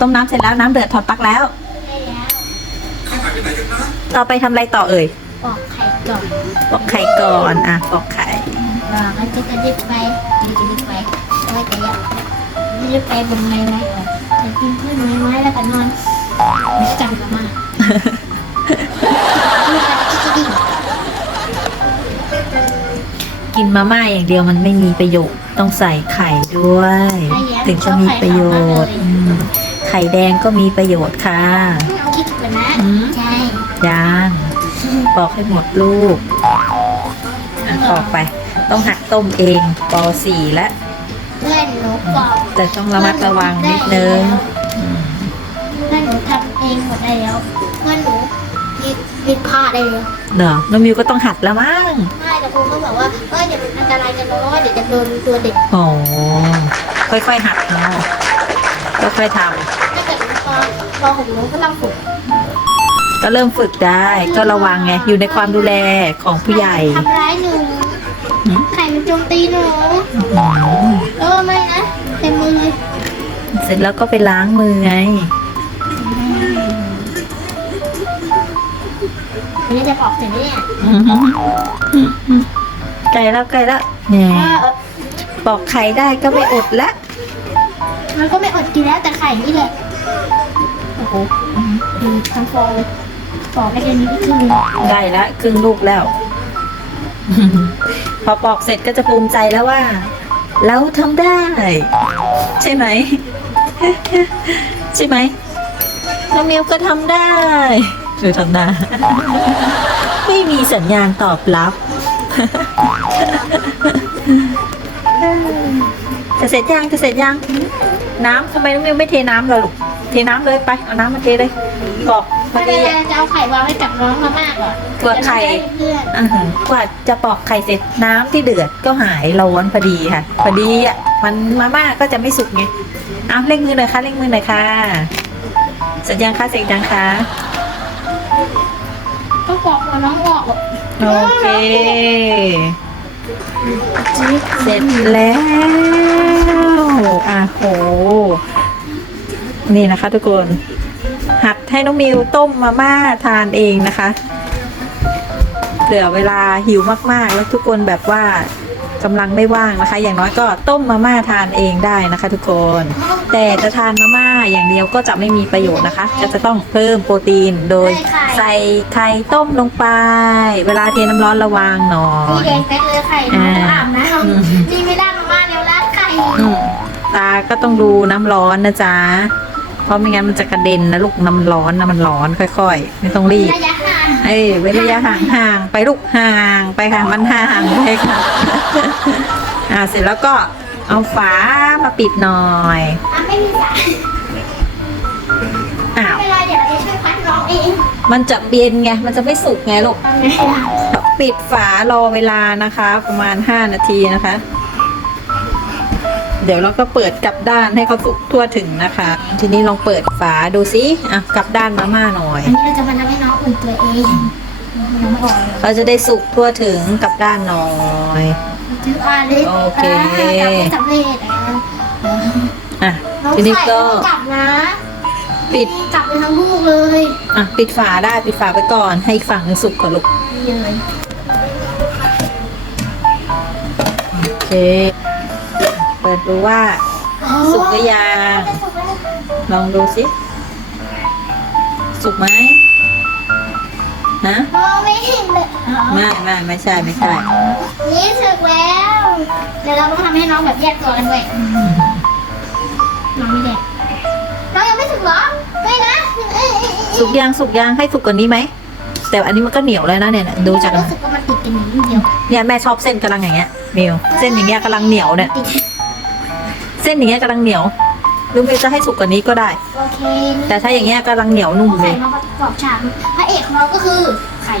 ต้มน้ำเสร็จแล้วน้ำเดือดถอดปลั๊กแล้ว ได้แล้วต่อไปทำอะไรต่อเอ่ยปอกไข่ก่อนปอกไข่ก่อนอะปอกไข่วางแล้วจะกระดิบไปกระดิบไปแล้วก็จะกระดิบไปบนไม้ไม้ก่อนจะกินพืชไม้ไม้แล้วก็นอนไม่จังกับมากกินมาม่าอย่างเดียวมันไม่มีประโยชน์ต้องใส่ไข่ด้วย ถึงจะมีประโยชน์อืม ไข่แดงก็มีประโยชน์ค่ะเอาคิดก่อนนะอืมใช่ย่างปอกให้หมดลูกอะปอกไป ต้องหัดต้มเองปสี่แล้วเพื่อนหนูปอกแต่ต้องระมัดระวังนิดนึงอืมเพื่อนหนูทำเองหมดได้แล้วเพื่อนหนูวิดวิดผ้าได้แล้วเนาะน้องมิวก็ต้องหัดแล้วมั้งไม่แต่ครูเขาบอกว่าเอออย่าเป็นอันตรายกันเพราะว่าเดี๋ยวจะโดนตัวเด็กโอ้ค่อยๆหัดเนาะ ค่อยๆทถ้าเกิดพอพอของหนูก็ต้องฝึกำก็เริ่มฝึกได้ ก็ระวังไง อยู่ในความดูแลของผู้ใหญ่ ทำร้ายหนูหืม ไข่มันโจมตีหนูอืมเออไม่นะเต็มมือเลยเสร็จแล้วก็ไปล้างมือไงวันนี้จะปอกเสร็จแล้วเนี่ยไกลแล้วไกลแล้วเนี่ยเออปอกไข่ได้ก็ไม่อดละ มันก็ไม่อดกินแล้วแต่ไข่นี่แหละโอ้โหดูทั้งฟองเลยปอกได้แค่นี้ก็ครึ่งนึงได้ละครึ่งลูกแล้ว พอปอกเสร็จก็จะภูมิใจแล้วว่า เราทำได้ ใช่ไหม ใช่ไหมน้องมิวก็ทำได้คือทำได้ไม่มีสัญญาณตอบรับจะเสร็จยังจะเสร็จยัง น้ำทำไมน้องมิวไม่เทน้ำล่ะลูกเทน้ำเลยไปเอาน้ำมาเทเลยบอกพอถ้าเวดีลาจะเอาไข่วางไว้กับน้องมามากก่อนเปลือกไข่จะด้เพื่อนอ่าฮะกว่าจะปอกไข่เสร็จน้ำที่เดือดก็หายร้อนพอดีค่ะ พอดีอะมันมาม่าก็จะไม่สุกไงเอาเร่งมือหน่อยค่ะเร่งมือหน่อยค่ะเสร็จยังคะเสร็จยังคะก็ปอกหัวน้องออกโอเค เสร็จแล้ว นี่นะคะทุกคน หัดให้น้องมิวต้มมาม่าทานเองนะคะเหลือเวลาหิวมากๆ แล้วทุกคนแบบว่ากำลังไม่ว่างนะคะ อย่างน้อยก็ต้มมาม่าทานเองได้นะคะ ทุกคน แต่จะทานมาม่าอย่างเดียวก็จะไม่มีประโยชน์นะคะ จะจะต้องเพิ่มโปรตีนโดยใส่ไข่ต้มลงไป เวลาเทน้ำร้อนระวังหน่อนี่ยแดงแป๊ดเลยไข่น้องอาบน้อืมำนี่ไม่ได้มาม่าเดี๋ยวราดไข่อืมตาก็ต้องดูน้ำร้อนนะจ๊ะ เพราะไม่งั้นมันจะกระเด็นนะลูกน้ำร้อนนะมันร้อนค่อย ๆ ไม่ต้องรีบระยะห่างเอ้ยเว้นระยะห่างห่างๆไปลูกห่างไปค่ะมันห่างไปค่ะอ่าเสร็จแล้วก็เอาฝามาปิดหน่อยอะไม่มีสายอ้าวเวลาเดี๋ยวเราจะช่วยพัดน้องเองมันจะเบียนไงมันจะไม่สุกไงลูกทำไงล่ะปิดฝารอเวลานะคะ ประมาณ 5 นาทีนะคะ เดี๋ยวเราก็เปิดกลับด้านให้เขาสุกทั่วถึงนะคะ ทีนี้ลองเปิดฝาดูสิอะกลับด้านมาม่าหน่อย อันนี้เราจะมาทำให้น้องอุ่นตัวเองน้องไม่ออกเลยเขาจะได้สุกทั่วถึงกลับด้านหน่อยถืออาลิสโอเคจับไม่สำเร็จอะอะน้องทีนี้ไข่ก็ต้องจับนะปิดจับไปทั้งลูกเลยอะปิดฝาได้ปิดฝาไปก่อน ให้อีกฝั่งหนึงสุกก่อนลูก นี่เลยโอเคเปิดดูว่าสุกหรือยังสุกแล้วลองดูสิ สุกไหมฮะมองไม่เห็นเลยอ๋อไม่ไม่ไม่ใช่ไม่ใช่นี่สุกแล้ว เดี๋ยวเราต้องทำให้น้องแบบแยกตัวกันด้วยน้องไม่แยกน้องยังไม่สุกเหรอไม่นะเอ้ยเอ้ยเอ้ยสุกยังสุกยังให้สุกกว่านี้ไหมแต่อันนี้มันก็เหนียวแล้วนะเนี่ยดูจากรู้สึกว่ามันติดกันนิดเดียวเนี่ยแม่ชอบเส้นกำลังอย่างเงี้ยมิวเส้นอย่างเงี้ยกำลังเหนียวเนี่ยติดเส้นอย่างเงี้ยกำลังเหนียวหรือมิวจะให้สุกกว่านี้ก็ได้ โอเคแต่ถ้าอย่างเงี้ยกำลังเหนียวนุ่มเลไข่ยมาประกอบฉากพระเอกของเราก็คือไข่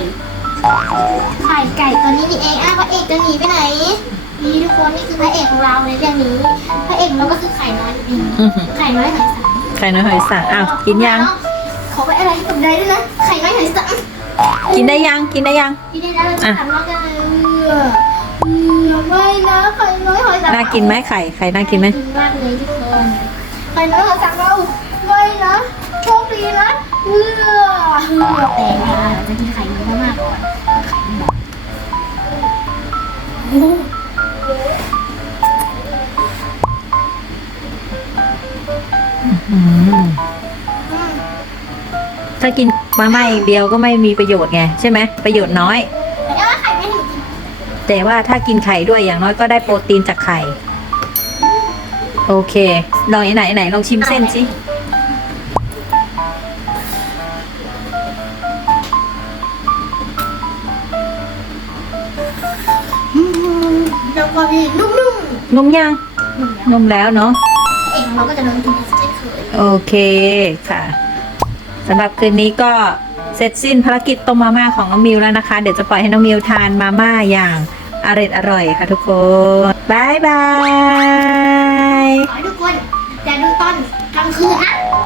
ไข่ไก่ตัวนี้นี่เองอ้าวพระเอกจะหนีไปไหน นี่ทุกคนนี่คือพระเอกของเราในเรื่องนี้ พระเอกของเราก็คือไข่น้อยนั่นเองอื้อหือไข่น้อยหอยสังไข่น้อยหอยสังอ้าวกินยัง ขอไปอะไรกับได้ด้วยนะ ไข่น้อยหอยสังกินได้ยังกินได้ยัง กินได้แล้วอะ ถามน้องกันเลย น่ากินไหมไข่ไข่น่ากินไหมมากเลยทุกคนไปเของจากเราไม่นะโชคดีนะเลือเลือแตกค่ะจะกินไข่เยอะมากก่อนไข่หมดถ้ากินมาม่าย่เดียวก็ไม่มีประโยชน์ไง ใช่ไหมประโยชน์น้อย แต่ว่าถ้ากินไข่ด้วยอย่างน้อยก็ได้โปรตีนจากไข่ โอเคลองไหนไหนลองชิมเส้นสิอืมแล้วก็มีนุ่มนุ่มยังๆนุ่มแล้วนุ่มแล้วเนาะเอกของเราก็จะโดนกินเช่นเคย โอเคค่ะสำหรับคืนนี้ก็เสร็จสิ้นภารกิจต้มมาม่าของน้องมิวแล้วนะคะ เดี๋ยวจะปล่อยให้น้องมิวทานมาม่าอย่าง อร่อยอร่อยๆค่ะทุกคนบายบาย ขอให้ทุกคนอย่าดูตอนกลางคืนนะ